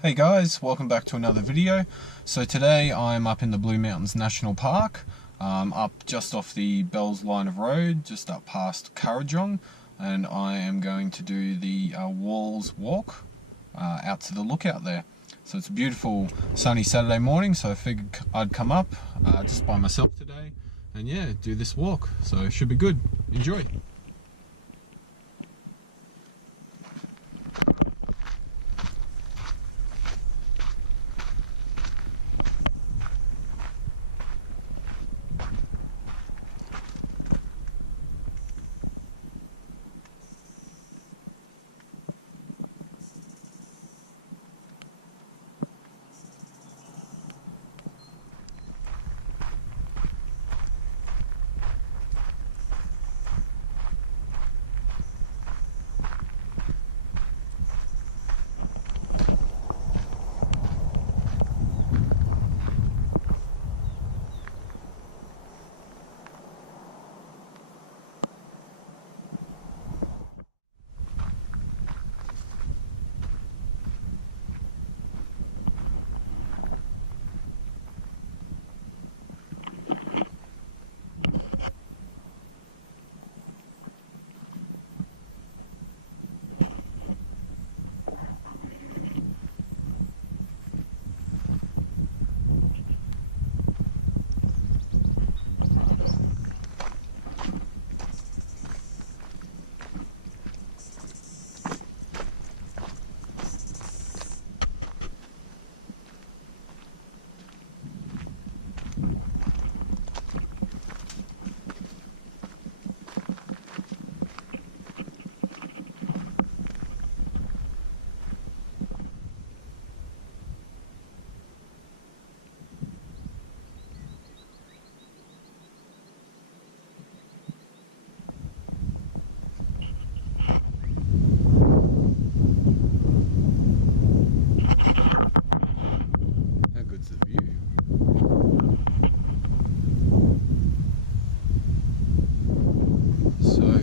Hey guys, welcome back to another video. So today I'm up in the Blue Mountains National Park, up just off the Bells Line of Road, just up past Kurrajong, and I am going to do the Walls Walk out to the lookout there. So it's a beautiful sunny Saturday morning, so I figured I'd come up just by myself today and yeah, do this walk. So it should be good. Enjoy.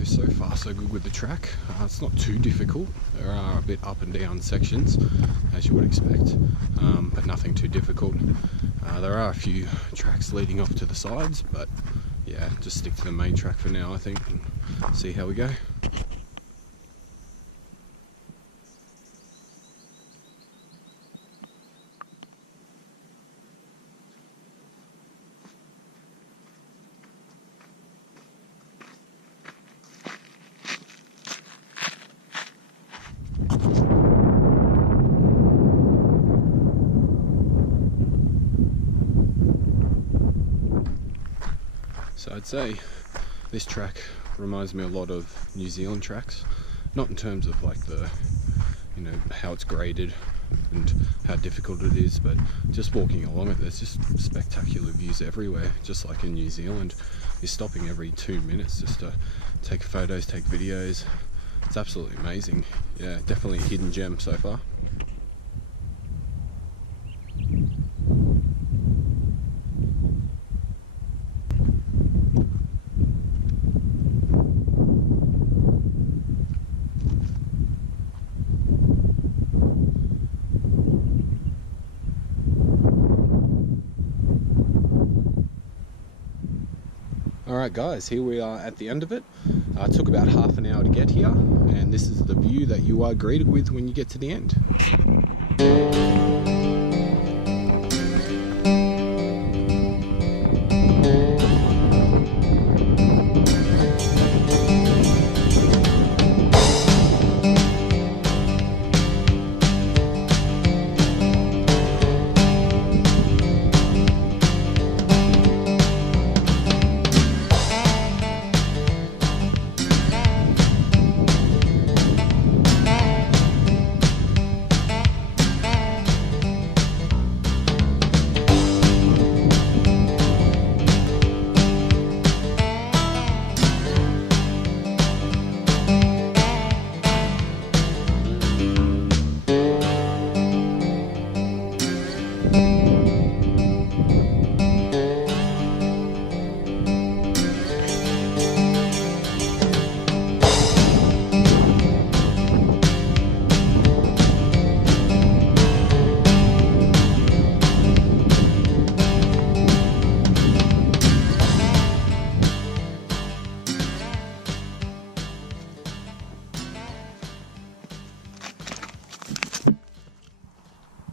So far so good with the track. It's not too difficult. There are a bit up and down sections as you would expect, but nothing too difficult. There are a few tracks leading off to the sides, but yeah, just stick to the main track for now I think and see how we go. So I'd say this track reminds me a lot of New Zealand tracks, not in terms of like the, you know, how it's graded and how difficult it is, but just walking along it, there's just spectacular views everywhere, just like in New Zealand. You're stopping every 2 minutes just to take photos, take videos. It's absolutely amazing. Yeah, definitely a hidden gem so far. Alright guys, here we are at the end of it. It took about half an hour to get here, and this is the view that you are greeted with when you get to the end.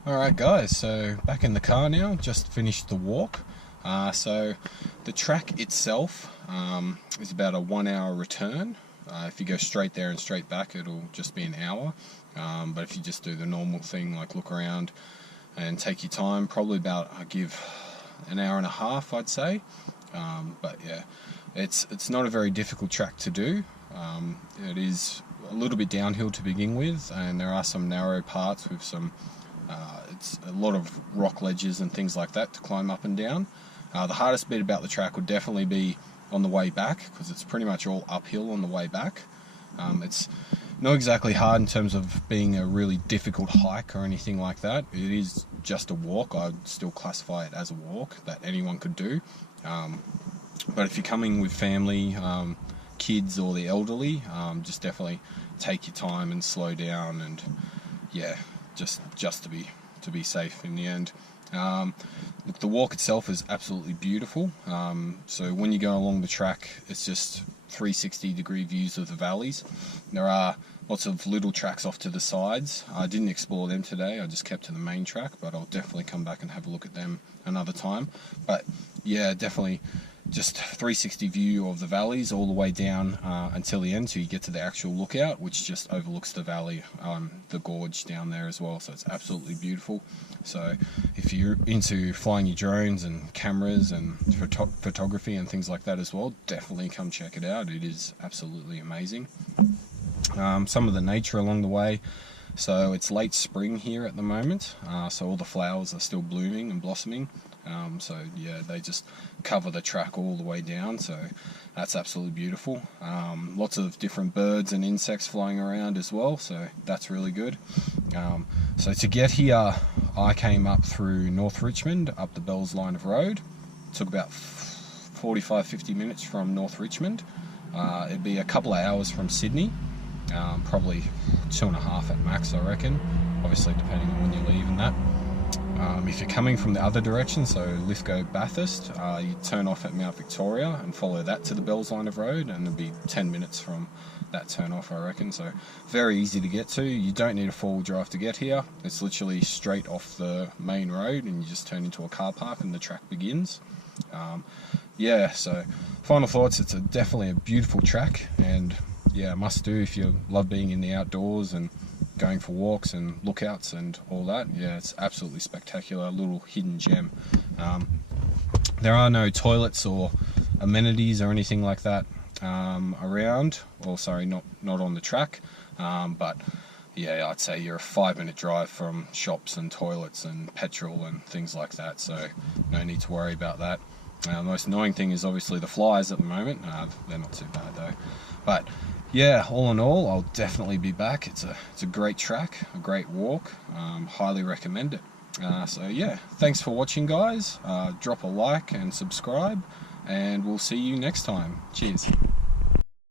Alright guys, so back in the car now, just finished the walk. So the track itself is about a 1 hour return. If you go straight there and straight back, it'll just be an hour. But if you just do the normal thing, like look around and take your time, probably about, I give an hour and a half, I'd say. But yeah, it's not a very difficult track to do. It is a little bit downhill to begin with, and there are some narrow parts with some it's a lot of rock ledges and things like that to climb up and down. The hardest bit about the track would definitely be on the way back, because it's pretty much all uphill on the way back. It's not exactly hard in terms of being a really difficult hike or anything like that. It is just a walk. I'd still classify it as a walk that anyone could do. But if you're coming with family, kids or the elderly, just definitely take your time and slow down, and yeah, just to be safe in the end. Look, the walk itself is absolutely beautiful. So when you go along the track, it's just 360-degree views of the valleys. There are lots of little tracks off to the sides. I didn't explore them today, I just kept to the main track, but I'll definitely come back and have a look at them another time. But yeah, definitely just 360 view of the valleys all the way down until the end, so you get to the actual lookout, which just overlooks the valley, the gorge down there as well. So it's absolutely beautiful. So if you're into flying your drones and cameras and photography and things like that as well, definitely come check it out. It is absolutely amazing. Some of the nature along the way. So it's late spring here at the moment, so all the flowers are still blooming and blossoming. So yeah, they just cover the track all the way down, so that's absolutely beautiful. Lots of different birds and insects flying around as well, so that's really good. So to get here, I came up through North Richmond, up the Bells line of road. It took about 45-50 minutes from North Richmond. It'd be a couple of hours from Sydney, probably 2.5 at max, I reckon, obviously depending on when you leave and that. If you're coming from the other direction, so Lithgow Bathurst, you turn off at Mount Victoria and follow that to the Bells line of road, and it'll be 10 minutes from that turn off, I reckon. So very easy to get to. You don't need a 4-wheel drive to get here. It's literally straight off the main road, and you just turn into a car park and the track begins. Yeah, so final thoughts, it's definitely a beautiful track, and yeah, must do if you love being in the outdoors and going for walks and lookouts and all that. Yeah, it's absolutely spectacular, little hidden gem. There are no toilets or amenities or anything like that around, or sorry, not on the track, but yeah, I'd say you're a 5-minute drive from shops and toilets and petrol and things like that, so no need to worry about that. The most annoying thing is obviously the flies at the moment. They're not too bad though. But yeah, all in all, I'll definitely be back. It's a great track, a great walk. Highly recommend it. So yeah, thanks for watching, guys. Drop a like and subscribe, and we'll see you next time. Cheers.